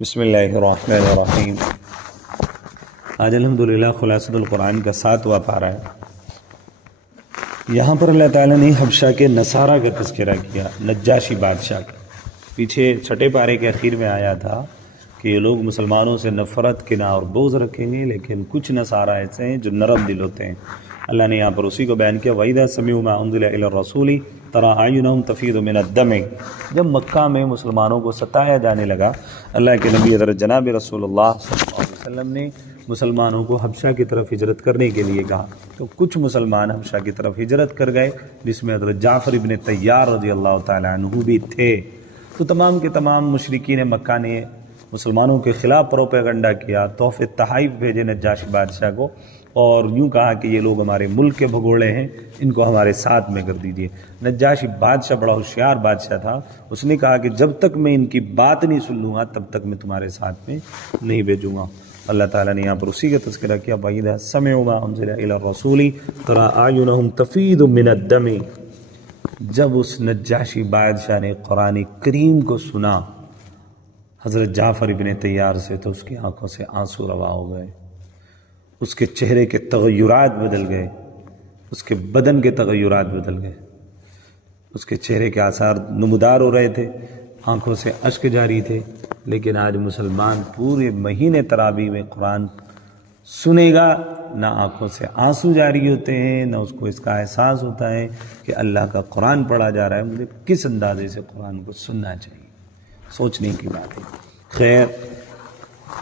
بسم اللہ الرحمن الرحیم۔ آج الحمدللہ خلاصۃ القرآن کا 7واں پارہ ہے۔ یہاں پر اللہ تعالیٰ نے حبشہ کے نصارہ کا تذکرہ کیا، نجاشی بادشاہ کا۔ پیچھے 6 پارے کے اخیر میں آیا تھا کہ یہ لوگ مسلمانوں سے نفرت، کینہ اور بغض رکھیں گے، لیکن کچھ نصارہ ایسے ہیں جو نرم دل ہوتے ہیں۔ اللہ نے یہاں پر اسی کو بیان کیا، وَإِذَا سَمِعُوا مَا أُنزِلَ إِلَى الرَّسُولِ تَرَىٰ أَعْيُنَهُمْ تَفِيضُ مِنَ الدَّمْعِ۔ جب مکہ میں مسلمانوں کو ستایا جانے لگا، اللہ کے نبی حضرت جناب رسول اللہ صلی اللہ علیہ وسلم نے مسلمانوں کو حبشہ کی طرف ہجرت کرنے کے لیے کہا، تو کچھ مسلمان حبشہ کی طرف ہجرت کر گئے، جس میں حضرت جعفر ابن طیار رضی اللہ تعالیٰ عنہ بھی تھے۔ تو تمام کے تمام مشرکین مکہ نے مسلمانوں کے خلاف پروپیگنڈا کیا، تحفے تحائف بھیجے نجاشی بادشاہ کو، اور یوں کہا کہ یہ لوگ ہمارے ملک کے بھگوڑے ہیں، ان کو ہمارے ساتھ میں کر دیجئے۔ نجاشی بادشاہ بڑا ہوشیار بادشاہ تھا، اس نے کہا کہ جب تک میں ان کی بات نہیں سن لوں گا تب تک میں تمہارے ساتھ میں نہیں بھیجوں گا۔ اللہ تعالیٰ نے یہاں پر اسی کا تذکرہ کیا، وَإِذَا سَمِعُوا مَا أُنزِلَ إِلَى الرَّسُولِ تَرَىٰ أَعْيُنَهُمْ تَفِيضُ مِنَ الدَّمْعِ۔ جب اس نجاشی بادشاہ نے قرآن کریم کو سنا حضرت جعفر ابن طیار سے، تو اس کی آنکھوں سے آنسو روا ہو گئے، اس کے چہرے کے تغیرات بدل گئے، اس کے بدن کے تغیرات بدل گئے، اس کے چہرے کے آثار نمودار ہو رہے تھے، آنکھوں سے اشک جاری تھے۔ لیکن آج مسلمان پورے مہینے تراویح میں قرآن سنے گا، نہ آنکھوں سے آنسو جاری ہوتے ہیں، نہ اس کو اس کا احساس ہوتا ہے کہ اللہ کا قرآن پڑھا جا رہا ہے، مجھے کس اندازے سے قرآن کو سننا چاہیے، سوچنے کی بات ہے۔ خیر،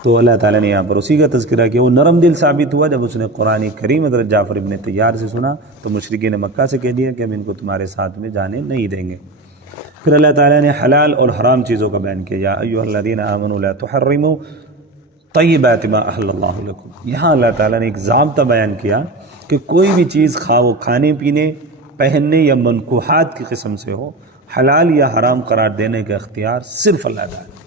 تو اللہ تعالیٰ نے یہاں پر اسی کا تذکرہ کیا، وہ نرم دل ثابت ہوا جب اس نے قرآن کریم حضرت جعفر ابن طیار سے سنا، تو مشرکین مکہ سے کہہ دیا کہ ہم ان کو تمہارے ساتھ میں جانے نہیں دیں گے۔ پھر اللہ تعالیٰ نے حلال اور حرام چیزوں کا بیان کیا، یا ایھا الذین آمنوا لا تحرموا طیبات ما احل اللہ لکم۔ یہاں اللہ تعالیٰ نے ایک ضابطہ بیان کیا کہ کوئی بھی چیز خواہ وہ کھانے پینے، پہننے یا منکوحات کی قسم سے ہو، حلال یا حرام قرار دینے کا اختیار صرف اللہ تعالیٰ،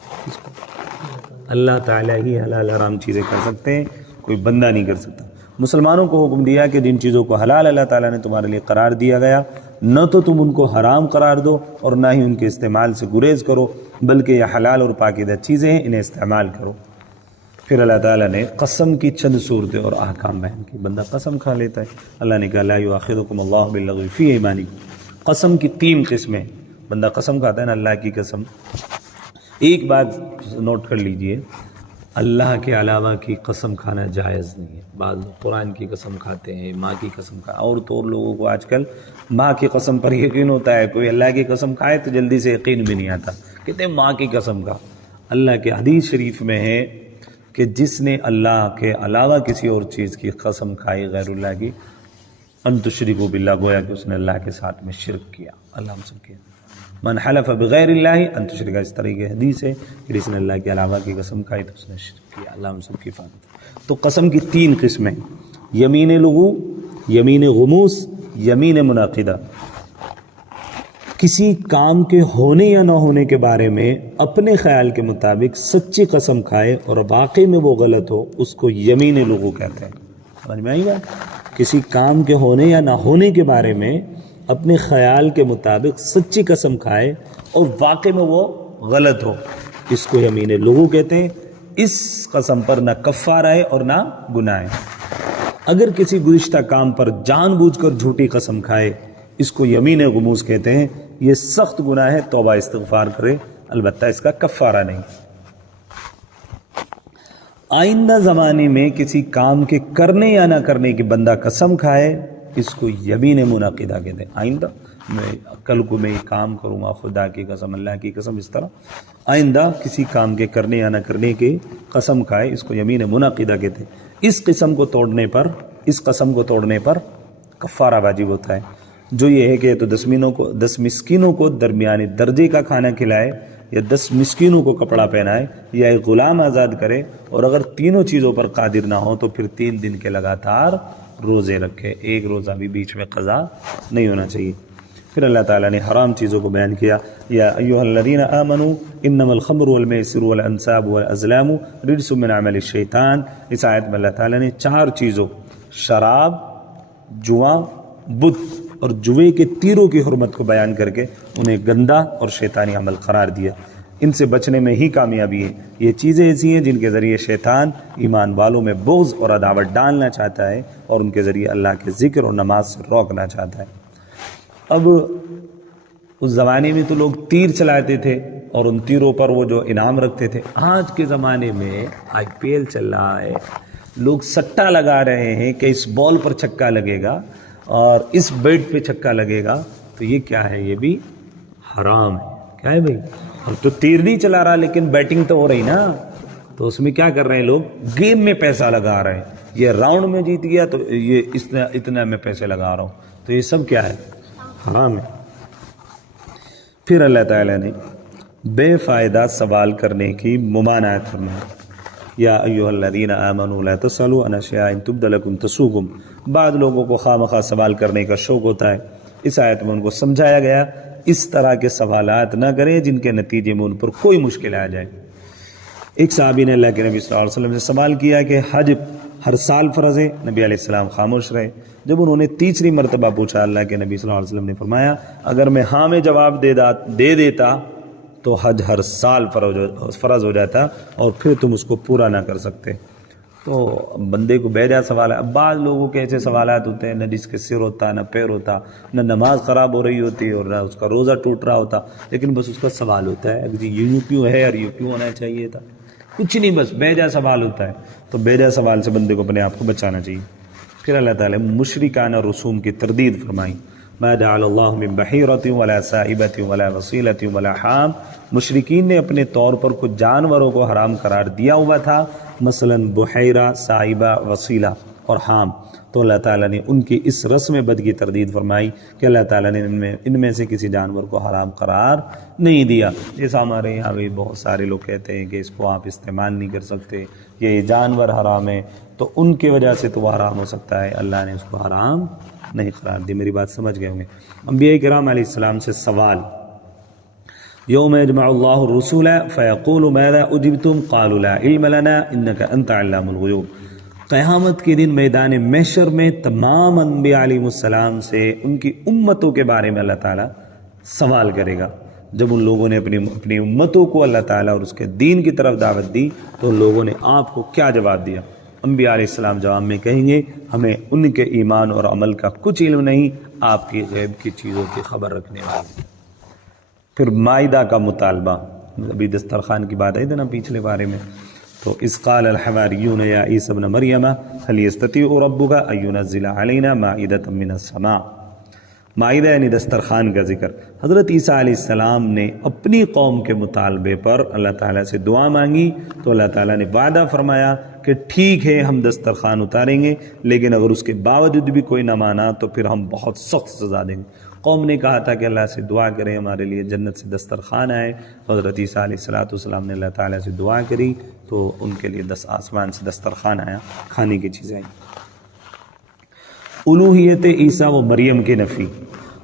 اللہ تعالیٰ ہی حلال حرام چیزیں کر سکتے ہیں، کوئی بندہ نہیں کر سکتا۔ مسلمانوں کو حکم دیا کہ جن چیزوں کو حلال اللہ تعالیٰ نے تمہارے لیے قرار دیا گیا، نہ تو تم ان کو حرام قرار دو اور نہ ہی ان کے استعمال سے گریز کرو، بلکہ یہ حلال اور پاکیزہ چیزیں ہیں، انہیں استعمال کرو۔ پھر اللہ تعالیٰ نے قسم کی چند صورتیں اور احکام بیان کی۔ بندہ قسم کھا لیتا ہے، اللہ نے کہا لا یؤاخذکم اللہ باللغو فی ایمانکم۔ قسم کی 3 قسمیں، بندہ قسم کھاتا ہے نا اللہ کی قسم۔ ایک بات نوٹ کر لیجئے، اللہ کے علاوہ کی قسم کھانا جائز نہیں ہے۔ بعض لوگ قرآن کی قسم کھاتے ہیں، ماں کی قسم کھاتے ہیں، اور تو اور لوگوں کو آج کل ماں کی قسم پر یقین ہوتا ہے، کوئی اللہ کی قسم کھائے تو جلدی سے یقین بھی نہیں آتا، کہتے ہیں ماں کی قسم کا۔ اللہ کے حدیث شریف میں ہے کہ جس نے اللہ کے علاوہ کسی اور چیز کی قسم کھائی غیر اللہ کی، ان تشرکوا باللہ، گویا کہ اس نے اللہ کے ساتھ میں شرک کیا۔ اللہ ہم سب کے من حلف بغیر اللہ ان تشرک، اس طرح کی حدیث ہے کہ جس نے اللہ کے علاوہ کی قسم کھائی تو اس نے شرک کیا۔ اللہ ہم سب کی حفاظت۔ تو قسم کی 3 قسمیں، یمین لغو، یمین غموس، یمین منعقدہ۔ کسی کام کے ہونے یا نہ ہونے کے بارے میں اپنے خیال کے مطابق سچی قسم کھائے اور واقعی میں وہ غلط ہو، اس کو یمین لغو کہتے ہیں۔ سمجھ میں آئی بات؟ کسی کام کے ہونے یا نہ ہونے کے بارے میں اپنے خیال کے مطابق سچی قسم کھائے اور واقع میں وہ غلط ہو، اس کو یمین لغو کہتے ہیں۔ اس قسم پر نہ کفارہ ہے اور نہ گناہ ہے۔ اگر کسی گزشتہ کام پر جان بوجھ کر جھوٹی قسم کھائے، اس کو یمین غموس کہتے ہیں۔ یہ سخت گناہ ہے، توبہ استغفار کرے، البتہ اس کا کفارہ نہیں۔ آئندہ زمانے میں کسی کام کے کرنے یا نہ کرنے کی بندہ قسم کھائے، اس کو یمین منعقدہ کہتے ہیں۔ آئندہ کل کو میں یہ کام کروں گا، خدا کی قسم، اللہ کی قسم، اس طرح آئندہ کسی کام کے کرنے یا نہ کرنے کی قسم کھائے، اس کو یمین منعقدہ کہتے ہیں۔ اس قسم کو توڑنے پر کفارہ واجب ہوتا ہے، جو یہ ہے کہ تو 10 مسکینوں کو درمیانی درجے کا کھانا کھلائے، یا 10 مسکینوں کو کپڑا پہنائے، یا ایک غلام آزاد کرے، اور اگر تینوں چیزوں پر قادر نہ ہو تو پھر 3 دن کے لگاتار روزے رکھے، ایک روزہ بھی بیچ میں قضا نہیں ہونا چاہیے۔ پھر اللہ تعالیٰ نے حرام چیزوں کو بیان کیا، یا ایھا الذین آمنوا انما الخمر والمیسر والانصاب والازلام رجس من عمل الشیطان۔ اس آیت میں اللہ تعالیٰ نے 4 چیزوں، شراب، جواں، بت اور جوئے کے تیروں کی حرمت کو بیان کر کے انہیں گندا اور شیطانی عمل قرار دیا۔ ان سے بچنے میں ہی کامیابی ہے۔ یہ چیزیں ایسی ہیں جن کے ذریعے شیطان ایمان والوں میں بغض اور عداوت ڈالنا چاہتا ہے اور ان کے ذریعے اللہ کے ذکر اور نماز سے روکنا چاہتا ہے۔ اب اس زمانے میں تو لوگ تیر چلاتے تھے اور ان تیروں پر وہ جو انعام رکھتے تھے۔ آج کے زمانے میں IPL چل رہا ہے، لوگ سٹا لگا رہے ہیں کہ اس بال پر چھکا لگے گا اور اس بیٹ پہ چھکا لگے گا، تو یہ کیا ہے؟ یہ بھی حرام ہے۔ کیا ہے بھائی؟ اب تو تیر نہیں چلا رہا لیکن بیٹنگ تو ہو رہی نا، تو اس میں کیا کر رہے ہیں لوگ؟ گیم میں پیسہ لگا رہے ہیں، یہ راؤنڈ میں جیت گیا تو یہ اتنا میں پیسے لگا رہا ہوں، تو یہ سب کیا ہے؟ حرام ہے۔ پھر اللہ تعالیٰ نے بے فائدہ سوال کرنے کی ممانعت فرمائی۔ یا ایھا الذین آمنوا لا تسألوا عن اشیاء ان تبد لکم تسؤکم۔ بعض لوگوں کو خواہ صوال کرنے کا شوق ہوتا ہے، اس آیت میں ان کو سمجھایا گیا اس طرح کے سوالات نہ کریں جن کے نتیجے میں ان پر کوئی مشکل آ جائے۔ ایک صحابی نے اللہ کے نبی صلی اللہ علیہ وسلم سے سوال کیا کہ حج ہر سال فرض ہے؟ نبی علیہ السلام خاموش رہے۔ جب انہوں نے تیسری مرتبہ پوچھا، اللہ کے نبی صلی اللہ علیہ وسلم نے فرمایا اگر میں ہاں میں جواب دے دیتا تو حج ہر سال فرض ہو جاتا اور پھر تم اس کو پورا نہ کر سکتے۔ تو بندے کو بیجا سوال ہے۔ اب بعض لوگوں کے ایسے سوالات ہوتے ہیں نہ جس کے سر ہوتا نہ پیر ہوتا، نہ نماز خراب ہو رہی ہوتی اور نہ اس کا روزہ ٹوٹ رہا ہوتا، لیکن بس اس کا سوال ہوتا ہے جی یہ کیوں ہے اور یہ کیوں ہونا چاہیے تھا، کچھ نہیں، بس بیجا سوال ہوتا ہے۔ تو بیجا سوال سے بندے کو اپنے آپ کو بچانا چاہیے۔ پھر اللہ تعالیٰ مشرکانہ رسوم کی تردید فرمائی۔ ما جعل اللہ من بحیرۃ ولا سائبۃ ولا وصیلۃ ولا حام۔ مشرکین نے اپنے طور پر کچھ جانوروں کو حرام قرار دیا ہوا تھا، مثلا بحیرہ، سائبہ، وصیلہ اور حام۔ تو اللہ تعالیٰ نے ان کی اس رسم بد کی تردید فرمائی کہ اللہ تعالیٰ نے ان میں سے کسی جانور کو حرام قرار نہیں دیا۔ جیسا ہمارے یہاں بھی بہت سارے لوگ کہتے ہیں کہ اس کو آپ استعمال نہیں کر سکتے، یہ جانور حرام ہے، تو ان کی وجہ سے تو وہ حرام ہو سکتا ہے، اللہ نے اس کو حرام نہیں قرار دی۔ میری بات سمجھ گئے ہوں گے۔ انبیاء کرام علیہ السلام سے سوال، یوم یجمع اللہ الرسول فیقول ماذا اجبتم قالوا لا علم لنا انک انت علام الغیوب۔ قیامت کے دن میدان محشر میں تمام انبیاء علیہ السلام سے ان کی امتوں کے بارے میں اللہ تعالیٰ سوال کرے گا۔ جب ان لوگوں نے اپنی امتوں کو اللہ تعالیٰ اور اس کے دین کی طرف دعوت دی تو ان لوگوں نے آپ کو کیا جواب دیا؟ انبیاء علیہ السلام جواب میں کہیں گے ہمیں ان کے ایمان اور عمل کا کچھ علم نہیں، آپ کی غیب کی چیزوں کی خبر رکھنے والے۔ پھر مائدہ کا مطالبہ، ابھی دسترخوان کی بات آئی تھی نا پچھلے بارے میں، تو اذ قال الحواریون یا عیسی ابن مریم هل یستطیع ربک ان ینزل علینا مائدۃ من السماء۔ مائدہ یعنی دسترخوان کا ذکر۔ حضرت عیسیٰ علیہ السلام نے اپنی قوم کے مطالبے پر اللہ تعالیٰ سے دعا مانگی تو اللہ تعالیٰ نے وعدہ فرمایا کہ ٹھیک ہے ہم دسترخوان اتاریں گے، لیکن اگر اس کے باوجود بھی کوئی نہ مانا تو پھر ہم بہت سخت سزا دیں گے۔ قوم نے کہا تھا کہ اللہ سے دعا کریں ہمارے لیے جنت سے دسترخوان آئے، حضرت عیسیٰ علیہ السلام نے اللہ تعالیٰ سے دعا کری تو ان کے لیے آسمان سے دسترخوان آیا، کھانے کی چیزیں آئیں۔ الوہیت عیسیٰ و مریم کی نفی۔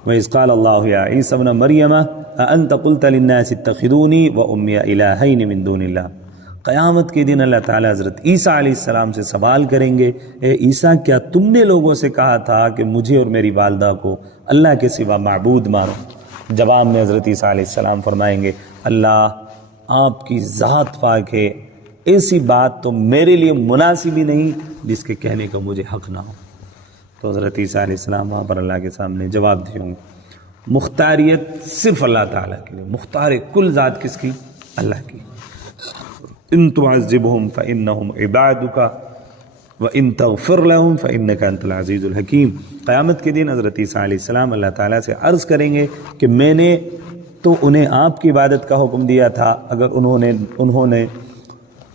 وَإِذْ قَالَ اللَّهُ يَا عِيسَى ابْنَ مَرْيَمَ أَأَنْتَ قُلْتَ لِلنَّاسِ اتَّخِذُونِي وَأُمِّيَ إِلَٰهَيْنِ مِن دُونِ اللَّهِ۔ قیامت کے دن اللہ تعالیٰ حضرت عیسیٰ علیہ السلام سے سوال کریں گے، اے عیسیٰ کیا تم نے لوگوں سے کہا تھا کہ مجھے اور میری والدہ کو اللہ کے سوا معبود مانو؟ جواب میں حضرت عیسیٰ علیہ السلام فرمائیں گے اللہ آپ کی ذات پاک ہے، ایسی بات تو میرے لیے مناسب ہی نہیں جس کے کہنے کا مجھے حق نہ ہو۔ تو حضرت عیسیٰ علیہ السلام وہاں پر اللہ کے سامنے جواب دیے ہوں گے۔ مختاریت صرف اللہ تعالیٰ کے لیے، مختار کل ذات کس کی؟ اللہ کی۔ ان تعذبهم فانهم عبادك وان تغفر لهم فانك انت العزیز الحکیم۔ قیامت کے دن حضرت عیسیٰ علیہ السلام اللہ تعالیٰ سے عرض کریں گے کہ میں نے تو انہیں آپ کی عبادت کا حکم دیا تھا، اگر انہوں نے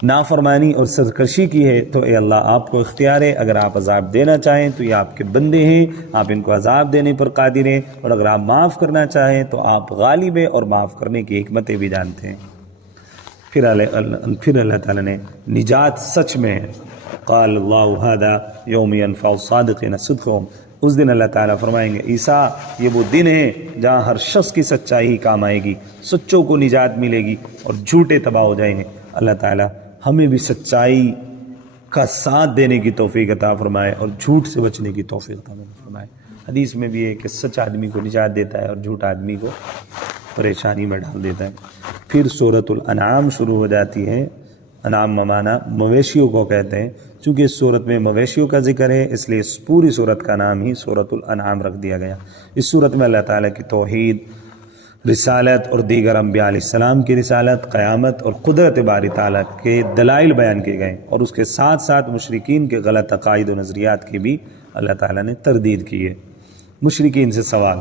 نافرمانی اور سرکشی کی ہے تو اے اللہ آپ کو اختیار ہے، اگر آپ عذاب دینا چاہیں تو یہ آپ کے بندے ہیں، آپ ان کو عذاب دینے پر قادر ہیں، اور اگر آپ معاف کرنا چاہیں تو آپ غالب ہیں اور معاف کرنے کی حکمتیں بھی جانتے ہیں۔ پھر اللہ تعالیٰ نے نجات سچ میں ہے۔ قال اللہ ھذا یوم ینفع الصادقین صدقہم۔ اس دن اللہ تعالیٰ فرمائیں گے عیسیٰ یہ وہ دن ہے جہاں ہر شخص کی سچائی کام آئے گی، سچوں کو نجات ملے گی اور جھوٹے تباہ ہو جائیں گے۔ اللہ تعالیٰ ہمیں بھی سچائی کا ساتھ دینے کی توفیق عطا فرمائے اور جھوٹ سے بچنے کی توفیق عطا فرمائے۔ حدیث میں بھی ہے کہ سچ آدمی کو نجات دیتا ہے اور جھوٹ آدمی کو پریشانی میں ڈال دیتا ہے۔ پھر سورۃ الانعام شروع ہو جاتی ہے۔ انعام ممانا مویشیوں کو کہتے ہیں، چونکہ اس صورت میں مویشیوں کا ذکر ہے اس لیے اس پوری صورت کا نام ہی سورۃ الانعام رکھ دیا گیا۔ اس صورت میں اللہ تعالیٰ کی توحید، رسالت اور دیگر انبیاء علیہ السلام کی رسالت، قیامت اور قدرت باری تعالیٰ کے دلائل بیان کیے گئے، اور اس کے ساتھ ساتھ مشرکین کے غلط عقائد و نظریات کی بھی اللہ تعالیٰ نے تردید کی ہے۔ مشرکین سے سوال،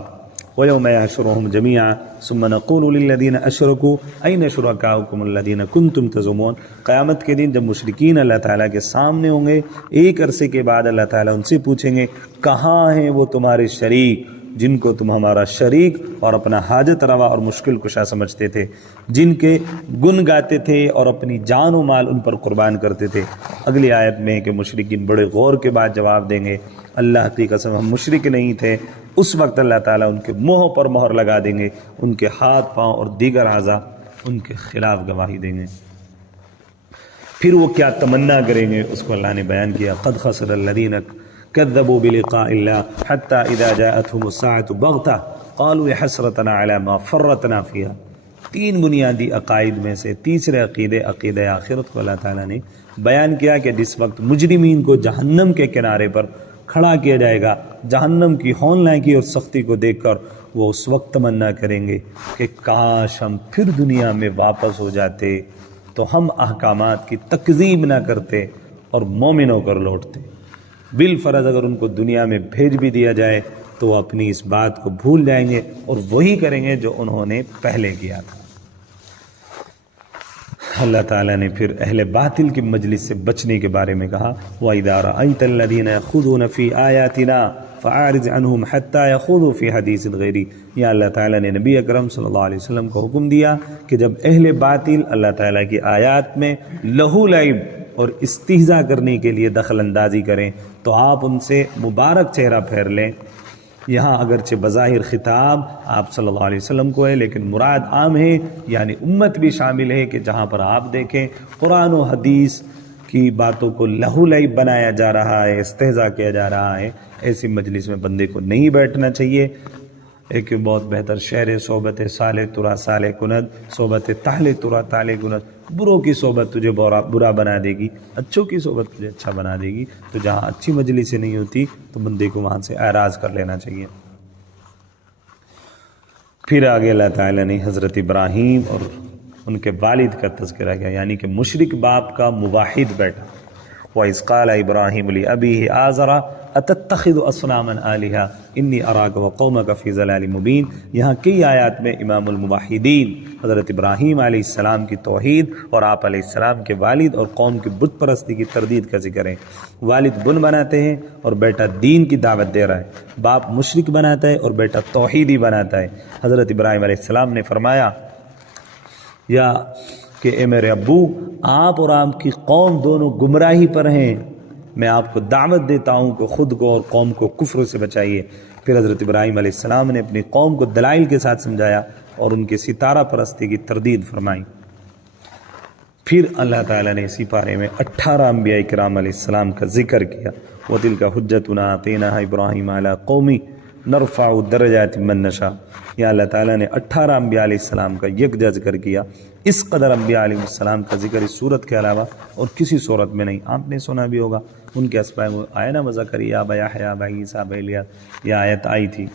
وَيَوْمَ يَحْشُرُهُمْ جَمِيعًا ثُمَّ نَقُولُ لِلَّذِينَ أَشْرَكُوا أَيْنَ شُرَكَاؤُكُمُ الَّذِينَ كُنتُمْ تَزْعُمُونَ۔ قیامت کے دن جب مشرکین اللہ تعالیٰ کے سامنے ہوں گے، ایک عرصے کے بعد اللہ تعالیٰ ان سے پوچھیں گے کہاں ہیں وہ تمہارے شریک جن کو تم ہمارا شریک اور اپنا حاجت روا اور مشکل کشا سمجھتے تھے، جن کے گن گاتے تھے اور اپنی جان و مال ان پر قربان کرتے تھے۔ اگلی آیت میں کہ مشرکین بڑے غور کے بعد جواب دیں گے اللہ کی قسم ہم مشرک نہیں تھے۔ اس وقت اللہ تعالیٰ ان کے منہوں پر مہر لگا دیں گے، ان کے ہاتھ پاؤں اور دیگر اعضاء ان کے خلاف گواہی دیں گے۔ پھر وہ کیا تمنا کریں گے اس کو اللہ نے بیان کیا، قد خسر الذین كذبوا بلقاء الله حتى إذا جاءتهم الساعة بغتة قالوا يا حسرتنا على ما فرطنا فيها۔ تین بنیادی عقائد میں سے تیسرے عقیدہ آخرت کو اللہ تعالیٰ نے بیان کیا کہ جس وقت مجرمین کو جہنم کے کنارے پر کھڑا کیا جائے گا، جہنم کی ہولناکی اور سختی کو دیکھ کر وہ اس وقت تمنا کریں گے کہ کاش ہم پھر دنیا میں واپس ہو جاتے تو ہم احکامات کی تکذیب نہ کرتے اور مومن ہو کر لوٹتے۔ بالفرض اگر ان کو دنیا میں بھیج بھی دیا جائے تو وہ اپنی اس بات کو بھول جائیں گے اور وہی کریں گے جو انہوں نے پہلے کیا تھا۔ اللہ تعالیٰ نے پھر اہل باطل کی مجلس سے بچنے کے بارے میں کہا، وَإِذَا رَأَيْتَ الَّذِينَ يَخُوضُونَ فِي آيَاتِنَا فَأَعْرِضْ عَنْهُمْ حَتَّى يَخُوضُوا فِي حَدِيثٍ غَيْرِهِ۔ یا اللہ تعالیٰ نے نبی اکرم صلی اللہ علیہ وسلم کو حکم دیا کہ جب اہل باطل اللہ تعالیٰ کی آیات میں لہو لعب اور استہزاء کرنے کے لیے دخل اندازی کریں تو آپ ان سے مبارک چہرہ پھیر لیں۔ یہاں اگرچہ بظاہر خطاب آپ صلی اللہ علیہ وسلم کو ہے، لیکن مراد عام ہے، یعنی امت بھی شامل ہے کہ جہاں پر آپ دیکھیں قرآن و حدیث کی باتوں کو لہو لعب بنایا جا رہا ہے، استہزاء کیا جا رہا ہے، ایسی مجلس میں بندے کو نہیں بیٹھنا چاہیے۔ ایک بہت بہتر شعر ہے، صحبت صالح ترا صالح کند، صحبت طالح ترا طالح کند۔ بروں کی صحبت تجھے برا بنا دے گی، اچھوں کی صحبت تجھے اچھا بنا دے گی۔ تو جہاں اچھی مجلسیں نہیں ہوتی تو بندے کو وہاں سے اعراض کر لینا چاہیے۔ پھر آگے اللہ تعالیٰ نے حضرت ابراہیم اور ان کے والد کا تذکرہ کیا، یعنی کہ مشرک باپ کا موحد بیٹا۔ وَإِذْ قَالَ إِبْرَاهِيمُ لِأَبِيهِ آزَرَ أَتَتَّخِذُ أَصْنَامًا آلِهَةً إِنِّي أَرَاكَ وَقَوْمَكَ فِي ضَلَالٍ مُبِينٍ۔ یہاں کئی آیات میں امام الموحدین حضرت ابراہیم علیہ السلام کی توحید اور آپ علیہ السلام کے والد اور قوم کی بت پرستی کی تردید کا ذکر ہے۔ والد بن بناتے ہیں اور بیٹا دین کی دعوت دے رہا ہے، باپ مشرک بناتا ہے اور بیٹا توحیدی بناتا ہے۔ حضرت ابراہیم علیہ السلام نے فرمایا یا کہ اے میرے ابو، آپ اور آپ کی قوم دونوں گمراہی پر ہیں، میں آپ کو دعوت دیتا ہوں کہ خود کو اور قوم کو کفر سے بچائیے۔ پھر حضرت ابراہیم علیہ السلام نے اپنی قوم کو دلائل کے ساتھ سمجھایا اور ان کے ستارہ پرستی کی تردید فرمائی۔ پھر اللہ تعالیٰ نے اسی پارے میں 18 انبیاء کرام علیہ السلام کا ذکر کیا، وَتِلْكَ حُجَّتُنَا آتَيْنَاهَا إِبْرَاهِيمَ عَلَىٰ قَوْمِهِ نَرْفَعُ دَرَجَاتٍ مَن نَّشَاءُ۔ یا اللہ تعالیٰ نے 18 انبیاء علیہ السلام کا یکجا ذکر کیا۔ اس قدر انبیاء علیہ السلام کا ذکر اس صورت کے علاوہ اور کسی صورت میں نہیں۔ آپ نے سنا بھی ہوگا ان کے اسماء آئے نا، زکریا، یحییٰ، عیسیٰ، الیاس، یہ آیت آئی تھی۔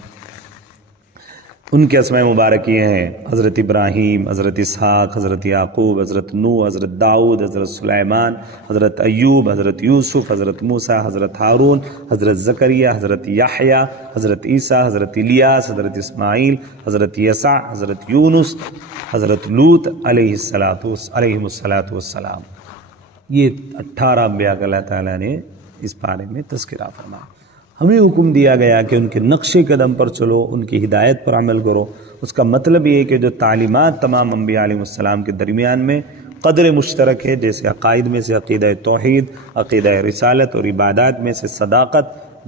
ان کے اسماء مبارک یہ ہیں حضرت ابراہیم، حضرت اسحاق، حضرت یعقوب، حضرت نوح، حضرت داؤد، حضرت سلیمان، حضرت ایوب، حضرت یوسف، حضرت موسیٰ، حضرت ہارون، حضرت زکریا، حضرت یحییٰ، حضرت عیسیٰ، حضرت الیاس، حضرت اسماعیل، حضرت یسع، حضرت یونس، حضرت لوط علیہم الصلاۃ والسلام۔ یہ 18 انبیاء کا اللہ تعالیٰ نے اس بارے میں تذکرہ فرمایا۔ ہمیں حکم دیا گیا کہ ان کے نقش قدم پر چلو، ان کی ہدایت پر عمل کرو۔ اس کا مطلب یہ ہے کہ جو تعلیمات تمام انبیاء علیہ السلام کے درمیان میں قدر مشترک ہے، جیسے عقائد میں سے عقیدہ توحید، عقیدہ رسالت اور عبادات میں سے صداقت،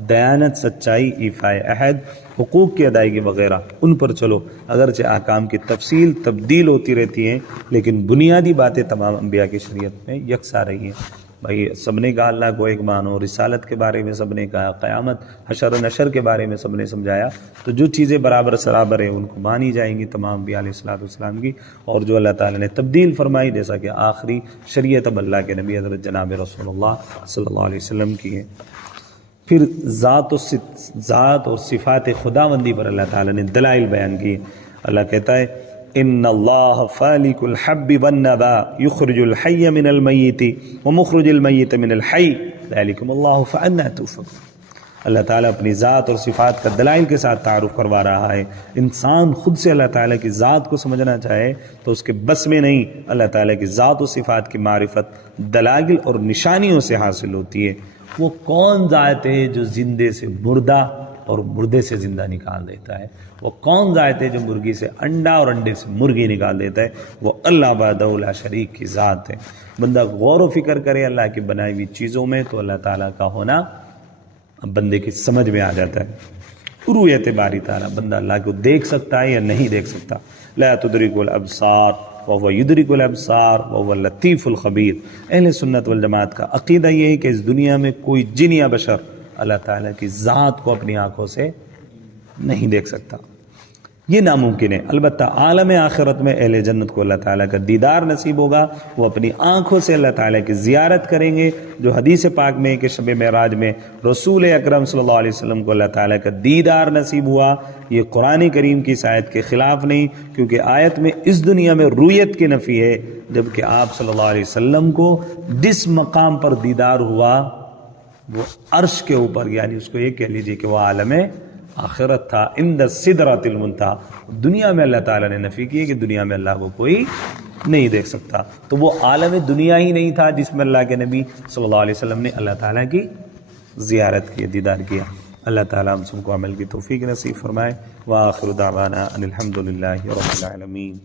دیانت، سچائی، ایفائے عہد، حقوق کی ادائیگی وغیرہ، ان پر چلو۔ اگرچہ احکام کی تفصیل تبدیل ہوتی رہتی ہیں لیکن بنیادی باتیں تمام انبیاء کی شریعت میں یکساں رہی ہیں۔ بھائی سب نے کہا اللہ کو ایک مانو، رسالت کے بارے میں سب نے کہا، قیامت حشر و نشر کے بارے میں سب نے سمجھایا، تو جو چیزیں برابر سرابر ہیں ان کو مانی جائیں گی تمام انبیاء علیہ الصلوۃ والسلام کی، اور جو اللہ تعالیٰ نے تبدیل فرمائی جیسا کہ آخری شریعت اب اللہ کے نبی حضرت جناب رسول اللہ صلی اللہ علیہ وسلم کی ہے۔ پھر ذات اور صفات خداوندی پر اللہ تعالیٰ نے دلائل بیان کی۔ اللہ کہتا ہے ان اللہ فالق الحب والنبا یخرج الحی من المیت ومخرج المیت من الحی ذالکم اللہ فانا تؤفکون۔ اللہ تعالیٰ اپنی ذات اور صفات کا دلائل کے ساتھ تعارف کروا رہا ہے۔ انسان خود سے اللہ تعالیٰ کی ذات کو سمجھنا چاہے تو اس کے بس میں نہیں، اللہ تعالیٰ کی ذات و صفات کی معرفت دلائل اور نشانیوں سے حاصل ہوتی ہے۔ وہ کون ذات ہے جو زندے سے مردہ اور مردے سے زندہ نکال دیتا ہے؟ وہ کون ذات ہے جو مرغی سے انڈا اور انڈے سے مرغی نکال دیتا ہے؟ وہ اللہ وحدہ لا شریک کی ذات ہے۔ بندہ غور و فکر کرے اللہ کی بنائی ہوئی چیزوں میں تو اللہ تعالیٰ کا ہونا بندے کی سمجھ میں آ جاتا ہے۔ رؤیت باری تعالیٰ، بندہ اللہ کو دیکھ سکتا ہے یا نہیں دیکھ سکتا۔ لا تدرک الابصار وهو يدرك الابصار وهو اللطیف الخبیر۔ اہل سنت والجماعت کا عقیدہ یہ ہے کہ اس دنیا میں کوئی جن یا بشر اللہ تعالیٰ کی ذات کو اپنی آنکھوں سے نہیں دیکھ سکتا، یہ ناممکن ہے۔ البتہ عالم آخرت میں اہل جنت کو اللہ تعالیٰ کا دیدار نصیب ہوگا، وہ اپنی آنکھوں سے اللہ تعالیٰ کی زیارت کریں گے، جو حدیث پاک میں کہ شب معراج میں رسول اکرم صلی اللہ علیہ وسلم کو اللہ تعالیٰ کا دیدار نصیب ہوا۔ یہ قرآن کریم کی اس آیت کے خلاف نہیں، کیونکہ آیت میں اس دنیا میں رؤیت کی نفی ہے، جبکہ آپ صلی اللہ علیہ وسلم کو جس مقام پر دیدار ہوا وہ عرش کے اوپر، یعنی اس کو یہ کہہ لیجئے کہ وہ عالم آخرت تھا، عند السدرۃ المنتہی۔ دنیا میں اللہ تعالیٰ نے نفی کی ہے کہ دنیا میں اللہ کو کوئی نہیں دیکھ سکتا، تو وہ عالم دنیا ہی نہیں تھا جس میں اللہ کے نبی صلی اللہ علیہ وسلم نے اللہ تعالیٰ کی زیارت کی، دیدار کیا۔ اللہ تعالیٰ ہم سب کو عمل کی توفیق نصیب فرمائے۔ وآخر دعوانا ان الحمد للہ رب العالمین۔